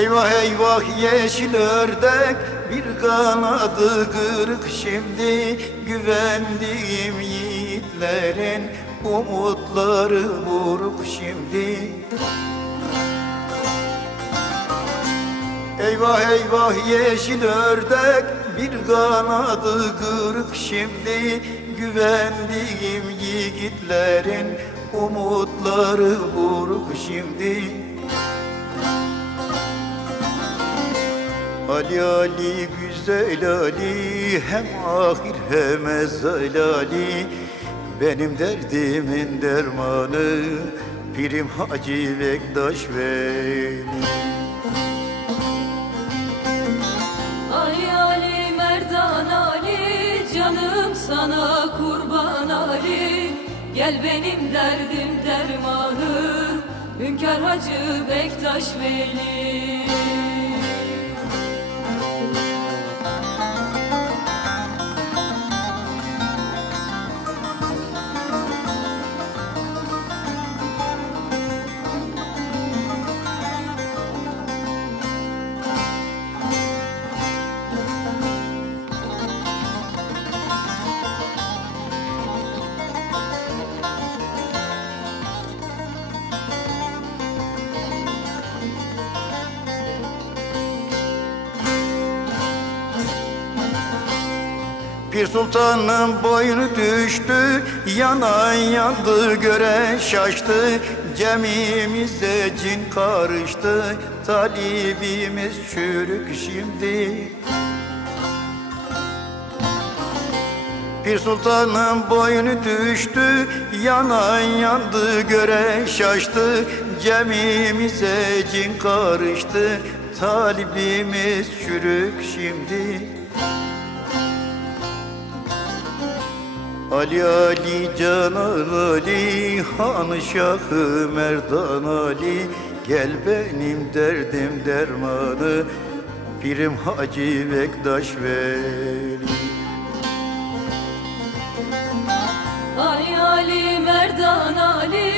Eyvah eyvah yeşil ördek. Bir kanadı kırık şimdi. Güvendiğim yiğitlerin umutları buruk şimdi. Eyvah eyvah yeşil ördek. Bir kanadı kırık şimdi. Güvendiğim yiğitlerin umutları buruk şimdi Ali Ali güzel Ali hem ahir hem ezel Ali. Benim derdimin dermanı Pirim Hacı Bektaş Veli Ali Ali Merdan Ali canım sana kurban Ali. Gel benim derdim dermanı Hünkar Hacı Bektaş Veli Pir sultanın boynu düştü Yanan yandı gören şaştı. Cemimize cin karıştı Talibimiz çürük şimdi. Pir sultanın boynu düştü Yanan yandı gören şaştı. Cemimize cin karıştı Talibimiz çürük şimdi Ali Ali Canan Ali Han Şahı Merdan Ali Gel benim derdim dermanı Pirim Hacı Bektaş Veli. Ali Ali Merdan Ali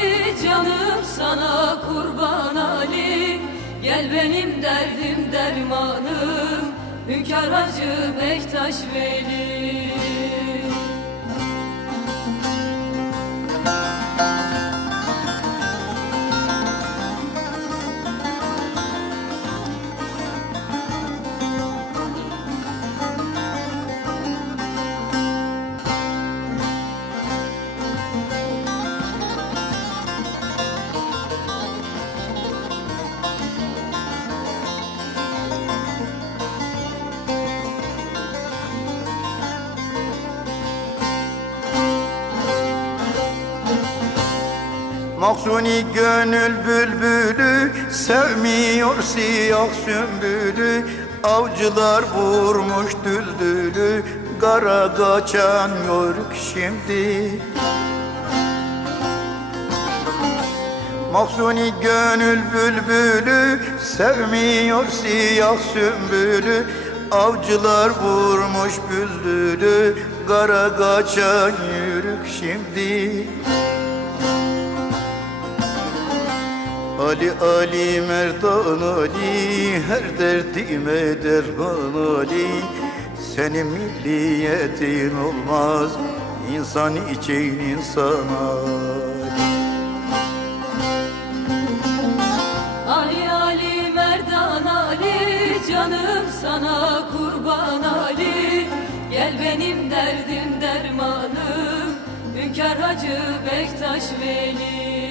canım sana kurban Ali Gel benim derdim dermanım Hünkar Hacı Bektaş Veli Maksuni gönül bülbülü Sevmiyor siyah sümbülü. Avcılar vurmuş düldülü Kara kaçan yörük şimdi. Maksuni gönül bülbülü Sevmiyor siyah sümbülü. Avcılar vurmuş büldülü Kara kaçan yürük şimdi Ali Ali Merdan Ali Her derdime derman Ali. Senin milliyetin olmaz İnsan için insan Ali. Ali Ali Merdan Ali canım sana kurban Ali. Gel benim derdim dermanım Hünkar Hacı Bektaş Veli